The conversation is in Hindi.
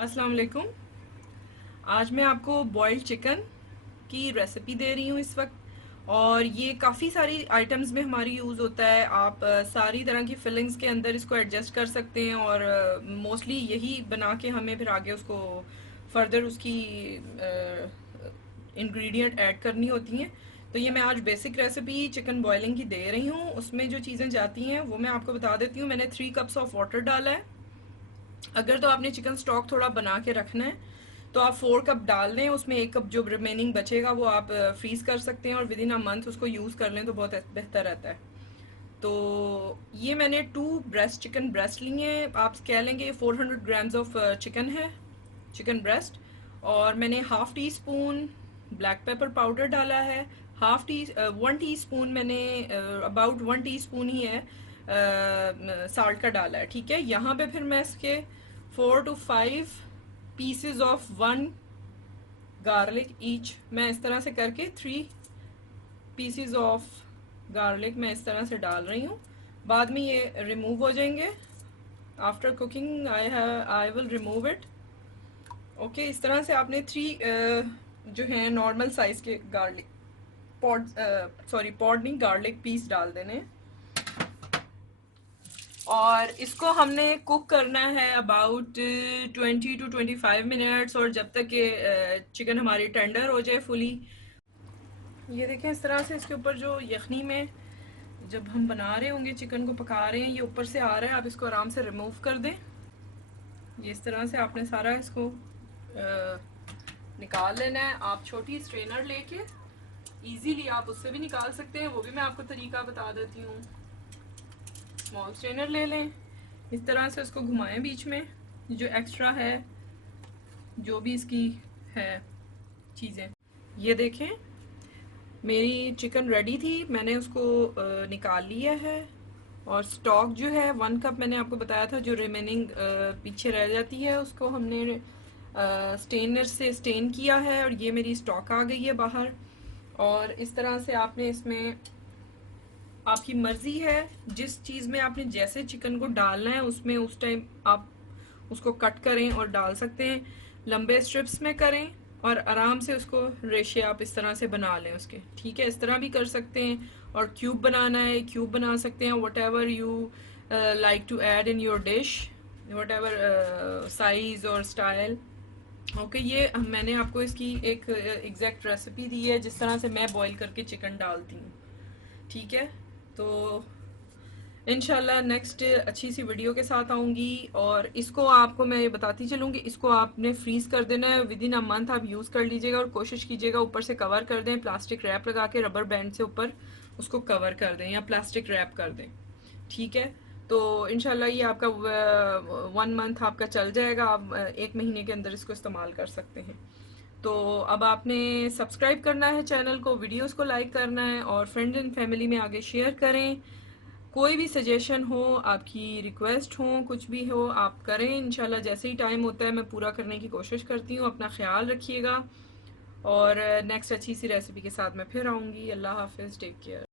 अस्सलाम वालेकुम। आज मैं आपको बॉइल्ड चिकन की रेसिपी दे रही हूँ इस वक्त। और ये काफ़ी सारी आइटम्स में हमारी यूज़ होता है। आप सारी तरह की फिलिंग्स के अंदर इसको एडजस्ट कर सकते हैं और मोस्टली यही बना के हमें फिर आगे उसको फर्दर उसकी इंग्रेडिएंट ऐड करनी होती हैं। तो ये मैं आज बेसिक रेसिपी चिकन बॉयलिंग की दे रही हूँ। उसमें जो चीज़ें जाती हैं वो मैं आपको बता देती हूँ। मैंने 3 कप्स ऑफ वाटर डाला है। अगर तो आपने चिकन स्टॉक थोड़ा बना के रखना है तो आप 4 कप डाल दें। उसमें 1 कप जो रिमेनिंग बचेगा वो आप फ्रीज कर सकते हैं और विद इन अ मंथ उसको यूज़ कर लें तो बहुत बेहतर रहता है। तो ये मैंने 2 चिकन ब्रेस्ट लिए हैं। आप कह लेंगे 400 ग्राम्स ऑफ चिकन है, चिकन ब्रेस्ट। और मैंने half tea spoon black pepper powder डाला है। 1 टीस्पून मैंने अबाउट 1 टीस्पून ही है साल्ट का डाला है। ठीक है, यहाँ पे फिर मैं इसके 4 to 5 pieces of 1 garlic each मैं इस तरह से करके 3 पीसेज ऑफ गार्लिक मैं इस तरह से डाल रही हूँ। बाद में ये रिमूव हो जाएंगे। After cooking I will remove it. Okay, इस तरह से आपने 3 जो है नॉर्मल साइज के गार्लिक पॉड पॉड नहीं, गार्लिक पीस डाल देने। और इसको हमने कुक करना है अबाउट 20 to 25 मिनट्स, और जब तक ये चिकन हमारी टेंडर हो जाए फुली। ये देखें, इस तरह से इसके ऊपर जो यखनी में जब हम बना रहे होंगे, चिकन को पका रहे हैं, ये ऊपर से आ रहा है। आप इसको आराम से रिमूव कर दें। ये इस तरह से आपने सारा इसको निकाल लेना है। आप छोटी स्ट्रेनर लेके इजीली आप उससे भी निकाल सकते हैं, वो भी मैं आपको तरीका बता देती हूँ। स्मॉल स्ट्रेनर ले लें, इस तरह से उसको घुमाएं बीच में, जो एक्स्ट्रा है जो भी इसकी है चीज़ें। ये देखें, मेरी चिकन रेडी थी, मैंने उसको निकाल लिया है। और स्टॉक जो है 1 कप मैंने आपको बताया था, जो रिमेनिंग पीछे रह जाती है उसको हमने स्टेनर से स्टेन किया है, और ये मेरी स्टॉक आ गई है बाहर। और इस तरह से आपने इसमें आपकी मर्जी है जिस चीज़ में आपने जैसे चिकन को डालना है उसमें उस टाइम आप उसको कट करें और डाल सकते हैं। लंबे स्ट्रिप्स में करें और आराम से उसको रेशे आप इस तरह से बना लें उसके। ठीक है, इस तरह भी कर सकते हैं। और क्यूब बनाना है, क्यूब बना सकते हैं। Whatever you like to add in your dish, whatever size और स्टाइल। ओके, ये मैंने आपको इसकी एक एग्जैक्ट रेसिपी दी है जिस तरह से मैं बॉईल करके चिकन डालती हूँ। ठीक है, तो इंशाल्लाह नेक्स्ट अच्छी सी वीडियो के साथ आऊँगी। और इसको आपको मैं ये बताती चलूँगी, इसको आपने फ्रीज़ कर देना है। विद इन अ मंथ आप यूज़ कर लीजिएगा। और कोशिश कीजिएगा ऊपर से कवर कर दें, प्लास्टिक रैप लगा के रबर बैंड से ऊपर उसको कवर कर दें या प्लास्टिक रैप कर दें। ठीक है, तो इंशाल्लाह ये आपका 1 मंथ आपका चल जाएगा। आप 1 महीने के अंदर इसको इस्तेमाल कर सकते हैं। तो अब आपने सब्सक्राइब करना है चैनल को, वीडियोस को लाइक करना है और फ्रेंड्स एंड फैमिली में आगे शेयर करें। कोई भी सजेशन हो, आपकी रिक्वेस्ट हो, कुछ भी हो आप करें। इंशाल्लाह जैसे ही टाइम होता है मैं पूरा करने की कोशिश करती हूँ। अपना ख्याल रखिएगा और नेक्स्ट अच्छी सी रेसिपी के साथ मैं फिर आऊँगी। अल्लाह हाफिज़, टेक केयर।